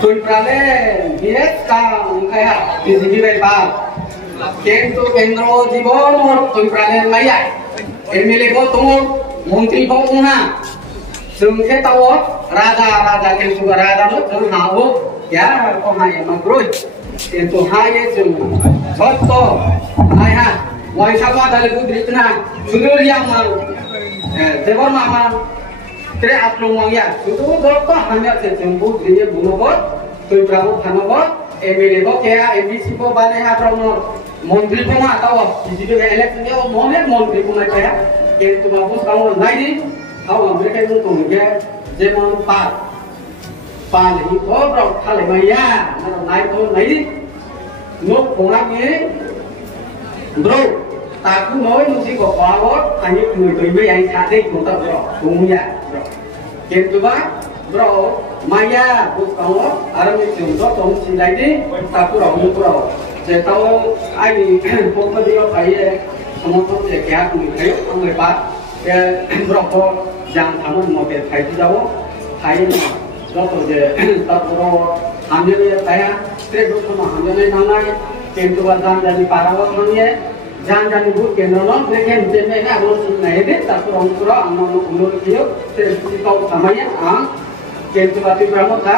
tuh prale bias kang kayak di sini berapa কিন্তু কেন্দ্র জীবন তুই প্রাণের মাইয়া এমএলএ কো তুমি মন্ত্রী কো না সুংখে তাও রাজা রাজা কে সুগা রাজা নো তুই হাও ইয়া কো হাই মাগ্রোই কিন্তু হাই জুং সত্য হাই হা ওয়াইসাবা দালে বুদ্রিতনা সুদুরিয়া মা দেবর মামা তে আপনো মাইয়া সুদু দরতো হামিয়া তে জম্বু দিয়ে বুনবো তুই প্রাবো থানবো এমএলএ কো কে এমবিসি কো বানে আপ্রমো মন্ত্রী কোমা তাও বিজেপি ইলেকশনে ও মনে মন্ত্রী কোমা কায়া কিন্তু বাবু তাও নাইনি তাও আমরা কে তো কে যেমন পা নি তো ব্র খালে মাইয়া না নাই তো নাই নো কোনা কে ব্র তাকু নয় মুসি কো পাও আনি তুই তুই বে আই খাতে কো তা ব্র কুমিয়া কিন্তু বা ব্র মাইয়া বুঝতাও আর আমি তো তো সিলাইদি তাকু রহমু পুরা যে তাও আইনি পক্ষ দিয়ে পাইয়ে সমস্ত যে গ্যাপ নিয়ে আমরা বা ব্রক জান থামন মতে খাইতে যাব খাই যত যে তারপর আমি তায়া স্ত্রী দুটো হামলে নামাই কিন্তু বা জান জানি পারাও থামিয়ে জান জানি ভূত কেন্দ্র ন দেখে নিতে না আলো নাই দে তারপর অন্তর আমরা উলো দিও স্ত্রী তাও থামাইয়া কিন্তু বা ব্রহ্মতা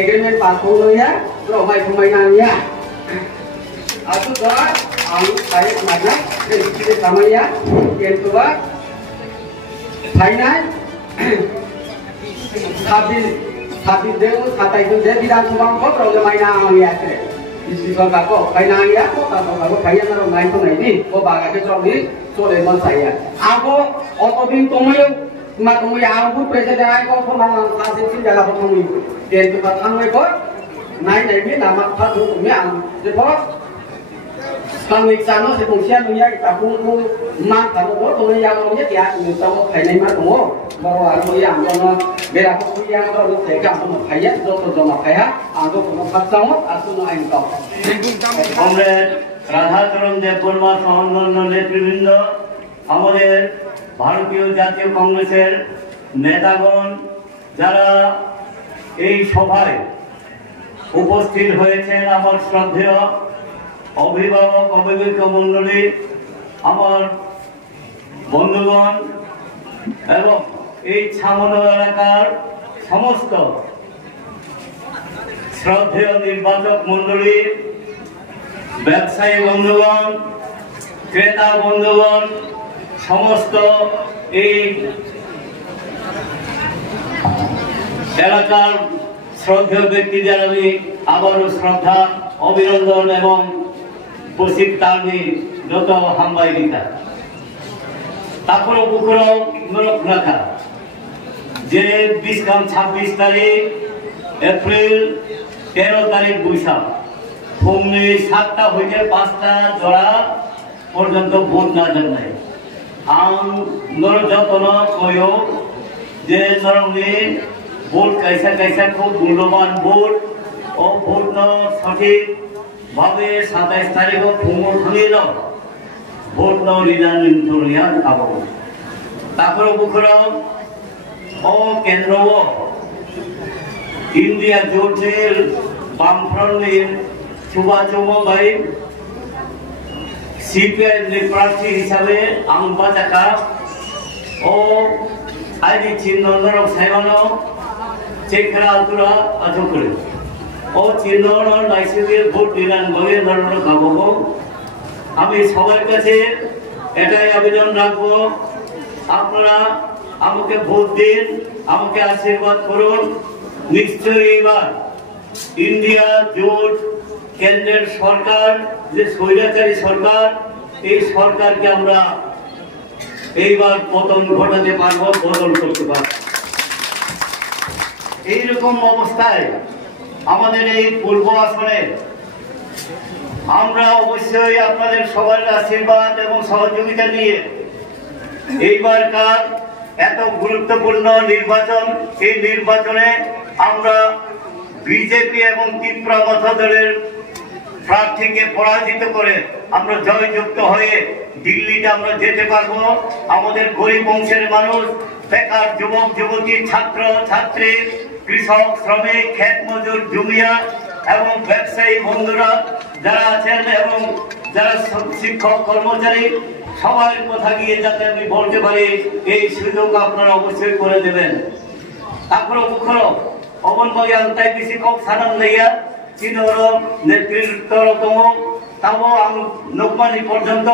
এগ্রিমেন্ট পাস হইয়া রমাই ঘুমাই নামিয়া aku doa aku saya kemana kita sama ya yang tua final habis deu kata itu dia tidak cuma kok kalau mainnya ya isi soal kok final ya kok kalau kaya naruh main tuh ini kok bagai soal ini soal lemon saya aku otobin tomoyo cuma tomoyo aku presiden aku cuma kasih sih jalan tomoyo yang tua kamu kok naik ini nama satu tomoyo jadi Kalau iksano sepusia dunia kita pun mak kalau tuh yang orangnya dia itu kayak ini mah tuh baru aku yang jono bela aku yang kalau tega tuh kayak jono jono kayak aku pun pasang aku naik kau. Komret Radhacharan Debbarma সহ অন্যান্য নেতৃবৃন্দ আমাদের ভারতীয় জাতীয় কংগ্রেসের নেতাগণ যারা এই সভায় উপস্থিত হয়েছেন আমার শ্রদ্ধেয় অভিভাবক অভিভাবিকা মণ্ডলী আমার বন্ধুগণ এবং এই ছামনো এলাকার সমস্ত শ্রদ্ধেয় নির্বাচক মণ্ডলী ব্যবসায়ী বন্ধুগণ ক্রেতা বন্ধুগণ সমস্ত এই এলাকার শ্রদ্ধেয় ব্যক্তিদের আমি আবারও শ্রদ্ধা অভিনন্দন এবং বসিক তালমি যত হামবাই দিতা তারপর বুকুরও নরক রাখা যে 26 তারিখ এপ্রিল 13 তারিখ বৈশাখ ভূমি 7টা হইতে 5টা জোড়া পর্যন্ত ভোট না জানাই আম নর যতন কয়ো যে নরমনি ভোট কাইসা কাইসা খুব মূল্যবান ভোট ও ভোট ন সঠিক ভাবে 27 তারিখ ভূমর হইল ভোট ন রিজার্ভ রিয়ান আবো তারপর বুকুরও ও কেন্দ্র ইন্ডিয়া জোটের বামফ্রন্টের সুভাষচন্দ্র ভাই সিপিআইএম প্রার্থী হিসাবে আং বাজাকা ও আইডি চিহ্ন নরক সাইবানো চেকরা আতুরা আজকরে ও চিহ্ন লাইসেন্সের ভোট দিলেন বলে ধরনের খাবো আমি সবার কাছে এটাই আবেদন রাখবো আপনারা আমাকে ভোট দিন আমাকে আশীর্বাদ করুন নিশ্চয়ই এবার ইন্ডিয়া জোট কেন্দ্রের সরকার যে স্বৈরাচারী সরকার এই সরকারকে আমরা এইবার পতন ঘটাতে পারবো বদল করতে পারবো এইরকম অবস্থায় আমাদের এই পূর্ব আসনে আমরা অবশ্যই আপনাদের সবার আশীর্বাদ এবং সহযোগিতা নিয়ে এইবারকার এত গুরুত্বপূর্ণ নির্বাচন এই নির্বাচনে আমরা বিজেপি এবং ত্রিপুরা মথা দলের প্রার্থীকে পরাজিত করে আমরা জয়যুক্ত হয়ে দিল্লিতে আমরা যেতে পারবো আমাদের গরিব বংশের মানুষ বেকার যুবক যুবতী ছাত্র ছাত্রী কৃষক, শ্রমিক, ক্ষেত মজুর, জমিয়া এবং ব্যবসায়ী বন্ধুরা যারা আছেন এবং যারা শিক্ষক কর্মচারী সবার কথা গিয়ে যাতে আমি বলতে পারি এই সুযোগ আপনারা অবশ্যই করে দেবেন। তারপরে মুখরো অবনবাগী আন্তাই বেশি কক সানাম লইয়া চিনর নেতৃত্বরতম তাবো আং নকমানি পর্যন্ত